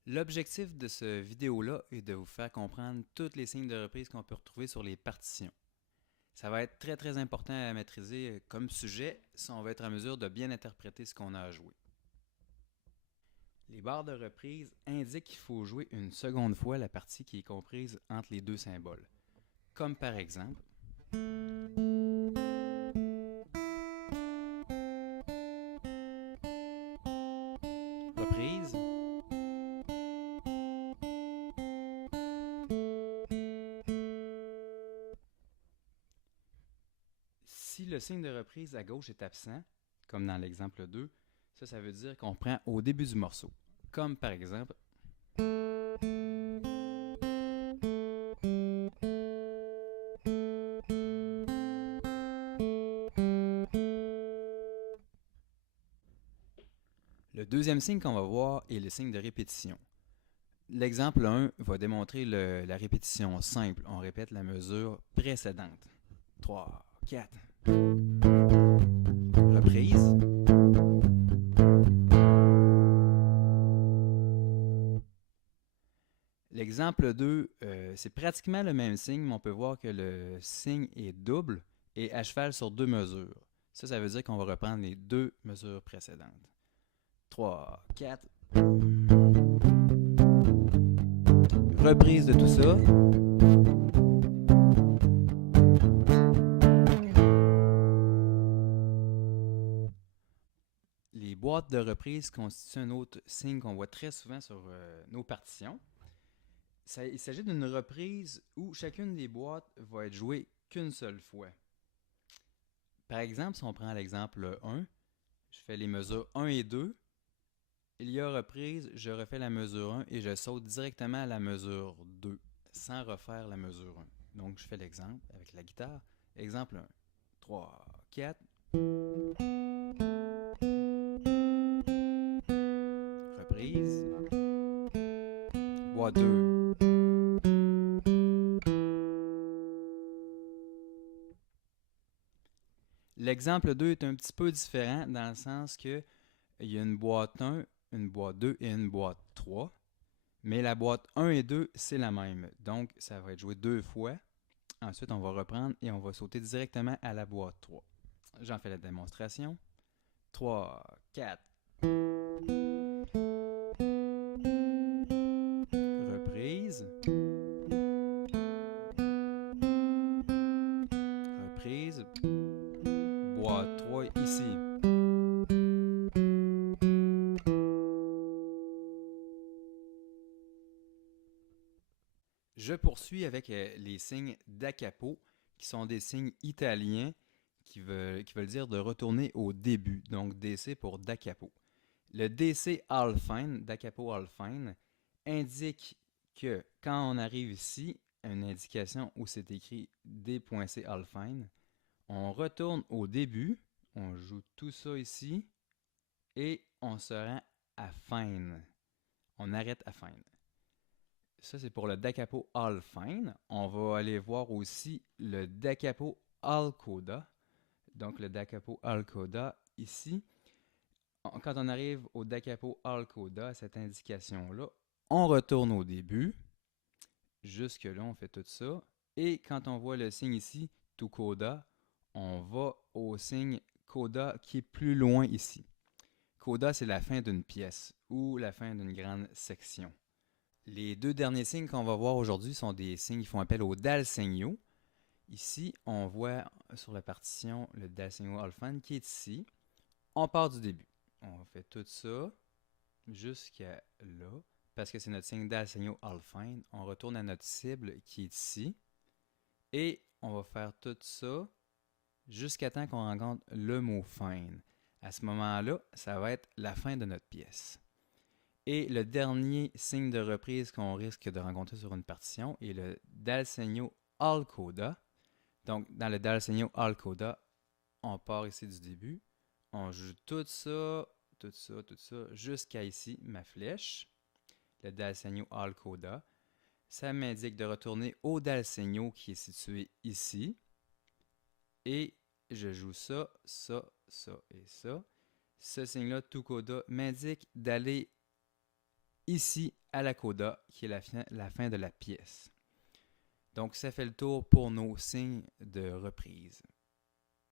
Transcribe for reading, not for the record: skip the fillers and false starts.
L'objectif de cette vidéo-là est de vous faire comprendre tous les signes de reprise qu'on peut retrouver sur les partitions. Ça va être très important à maîtriser comme sujet si on va être en mesure de bien interpréter ce qu'on a à jouer. Les barres de reprise indiquent qu'il faut jouer une seconde fois la partie qui est comprise entre les deux symboles. Comme par exemple, reprise, si le signe de reprise à gauche est absent, comme dans l'exemple 2, ça veut dire qu'on prend au début du morceau. Comme par exemple, le deuxième signe qu'on va voir est le signe de répétition. L'exemple 1 va démontrer la répétition simple. On répète la mesure précédente. 3, 4. Reprise. L'exemple 2, c'est pratiquement le même signe, mais on peut voir que le signe est double et à cheval sur deux mesures. Ça veut dire qu'on va reprendre les deux mesures précédentes. 3, 4. Reprise de tout ça. Les boîtes de reprise constituent un autre signe qu'on voit très souvent sur nos partitions. Il s'agit d'une reprise où chacune des boîtes va être jouée qu'une seule fois. Par exemple, si on prend l'exemple 1, je fais les mesures 1 et 2. Il y a reprise, je refais la mesure 1 et je saute directement à la mesure 2 sans refaire la mesure 1. Donc, je fais l'exemple avec la guitare. Exemple 1. 3, 4. Reprise. Boîte 2. L'exemple 2 est un petit peu différent dans le sens que il y a une boîte 1, une boîte 2 et une boîte 3. Mais la boîte 1 et 2, c'est la même. Donc, ça va être joué deux fois. Ensuite, on va reprendre et on va sauter directement à la boîte 3. J'en fais la démonstration. 3, 4. Reprise. Reprise. Boîte 3 ici. Je poursuis avec les signes da capo, qui sont des signes italiens qui veulent dire de retourner au début. Donc DC pour da capo. Le DC Alfine, da capo Alfine, indique que quand on arrive ici, une indication où c'est écrit D.C Alfine, on retourne au début, on joue tout ça ici et on se rend à fine. On arrête à fine. Ça, c'est pour le da capo all fine. On va aller voir aussi le da capo all coda. Donc, le da capo all coda ici. Quand on arrive au da capo all coda, cette indication-là, on retourne au début. Jusque-là, on fait tout ça. Et quand on voit le signe ici, to coda, on va au signe coda qui est plus loin ici. Coda, c'est la fin d'une pièce ou la fin d'une grande section. Les deux derniers signes qu'on va voir aujourd'hui sont des signes qui font appel au dal segno. Ici, on voit sur la partition le dal segno alfan qui est ici. On part du début. On fait tout ça jusqu'à là parce que c'est notre signe dal segno alfan. On retourne à notre cible qui est ici. Et on va faire tout ça jusqu'à temps qu'on rencontre le mot fine. À ce moment-là, ça va être la fin de notre pièce. Et le dernier signe de reprise qu'on risque de rencontrer sur une partition est le dal segno al coda. Donc, dans le dal segno al coda, on part ici du début. On joue tout ça, jusqu'à ici, ma flèche. Le dal segno al coda. Ça m'indique de retourner au dal segno qui est situé ici. Et je joue ça, ça et ça. Ce signe-là, to coda, m'indique d'aller ici à la coda, qui est la fin de la pièce. Donc, ça fait le tour pour nos signes de reprise.